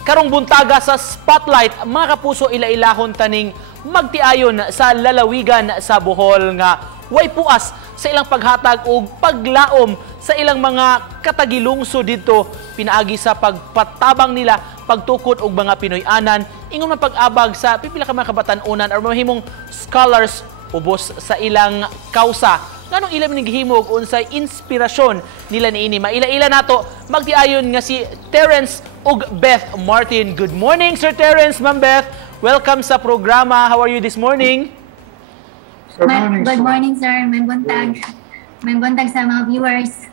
Karong buntaga sa Spotlight, mga kapuso, ila-ilahon taning magtiayon sa lalawigan sa Bohol nga way puas sa ilang paghatag o paglaom sa ilang mga katagilungso dito pinaagi sa pagpatabang nila pagtukod og mga Pinoy-anan ingon man pag-abag sa pipila ka mga kabatan-unan or mahimong scholars ubos sa ilang kausa. Nganong ilang nagihimo og unsay inspirasyon nila niini? Maila-ila nato magtiayon nga si Terence ug Beth Martin. Good morning, Sir Terence, Ma'am Beth. Welcome sa programa. How are you this morning? Good morning, sir. May buntag. May buntag sa mga viewers.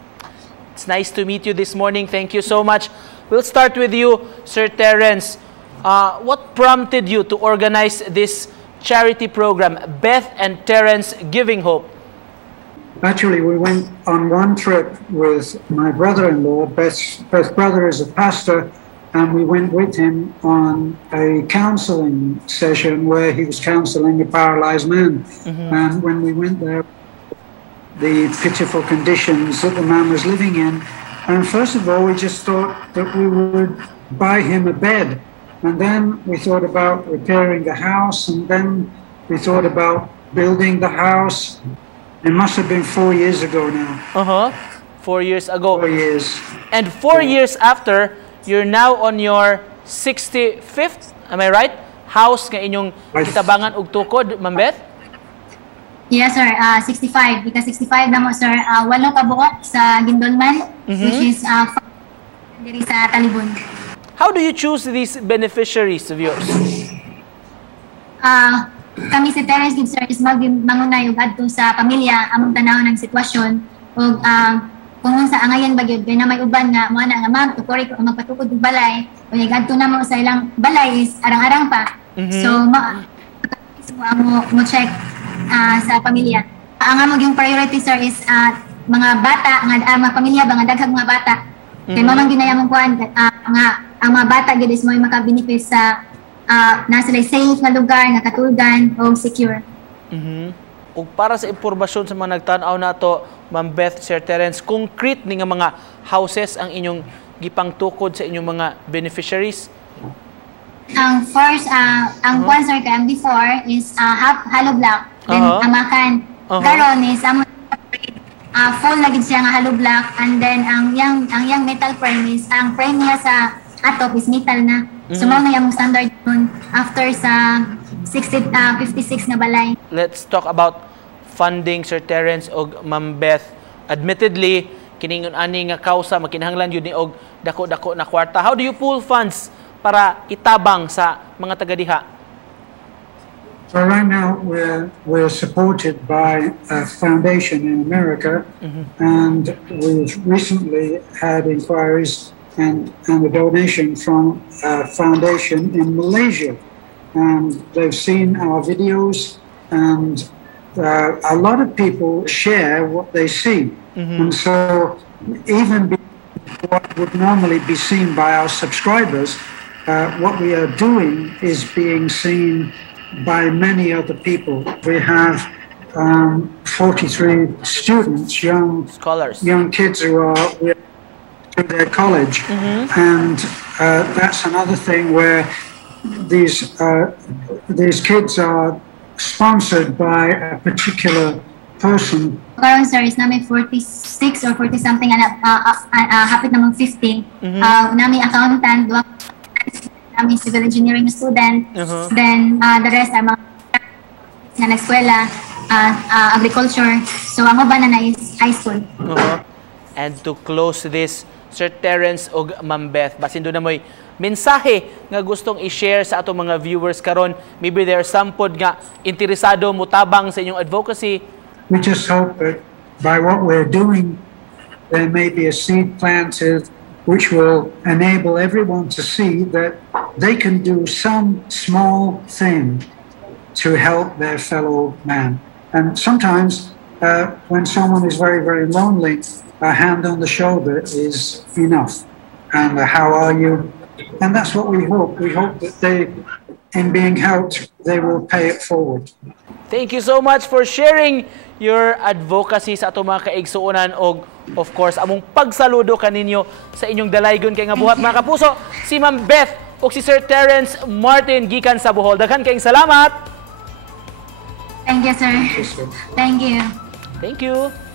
It's nice to meet you this morning. Thank you so much. We'll start with you, Sir Terence. What prompted you to organize this charity program, Beth and Terence Giving Hope? Actually, we went on one trip with my brother-in-law. Beth's brother is a pastor, and we went with him on a counseling session where he was counseling a paralyzed man. And when we went there, the pitiful conditions that the man was living in, and first of all, we just thought that we would buy him a bed. And then we thought about repairing the house, and then we thought about building the house. It must have been 4 years ago now. 4 years ago. 4 years. And 4 years after, you're now on your 65th, am I right? House nga inyong kitabangan og tukod, Ma'am Beth? Yes, sir. 65. Because 65 na mo, sir. 8 kabuok sa Gindolman, which is diri sa Talibon. How do you choose these beneficiaries of yours? Kami si Terence Gibbs, sir, is mangunay ug adto sa pamilya among tanawon ng sitwasyon ug kung sa angayan ba gyud kay na may uban nga mo na nga ma'am tukori ko magpatukod og balay ug adto na mo sa ilang balay is arang-arang pa. So mo check sa pamilya. Ang among yung priority, sir, is mga bata nga mga pamilya ba nga daghang mga bata. Kay mamang ginayamong kuan nga ang mga bata gyud is mo maka-benefit sa nasa safe na lugar, nakatulgan o secure. Ug para sa impormasyon sa mga nagtan-aw nato, Ma'am Beth, Sir Terence, concrete ni nga mga houses ang inyong gipangtukod sa inyong mga beneficiaries? Ang first, ang one, sir, kay before is hollow block, then amakan. Karon is full na gid siya nga hollow block, and then ang yang metal frame is ang frame niya sa atop is metal na. So mao na yung standard yun after sa 56 na balay. Let's talk about funding, Sir Terence og Ma'am Beth. Admittedly, kiningon ani nga kausa makinahanglan yun ni og dako-dako na kwarta. How do you pool funds para itabang sa mga taga-diha? So right now we're supported by a foundation in America, and we've recently had inquiries and a donation from a foundation in Malaysia. And they've seen our videos, and a lot of people share what they see. And so even what would normally be seen by our subscribers, what we are doing is being seen by many other people. We have 43 students, young kids who are their college, and that's another thing where these kids are sponsored by a particular person. Karon, sir, is namin 46 or 40 something hapit namang 50. Nami accountant, nami civil engineering student, then the rest are mga na nag-eskwela, agriculture. So ang uban na is high school. And to close this, Sir Terence o Ma'am Beth, basin doon na mo'y mensahe nga gustong i-share sa atong mga viewers karon. Maybe there are some pod nga interesado mutabang sa inyong advocacy. We just hope that by what we're doing, there may be a seed planted which will enable everyone to see that they can do some small thing to help their fellow man. And sometimes when someone is very, very lonely, a hand on the shoulder is enough. And how are you? And that's what we hope. We hope that they, in being helped, they will pay it forward. Thank you so much for sharing your advocacy sa atong mga kaigsuonan og of course among pagsaludo kaninyo sa inyong dalaygon kay nga buhat mga kapuso. Si Ma'am Beth ug si Sir Terence Martin gikan sa Bohol. Daghan kayong salamat. Thank you, sir. Thank you. Thank you.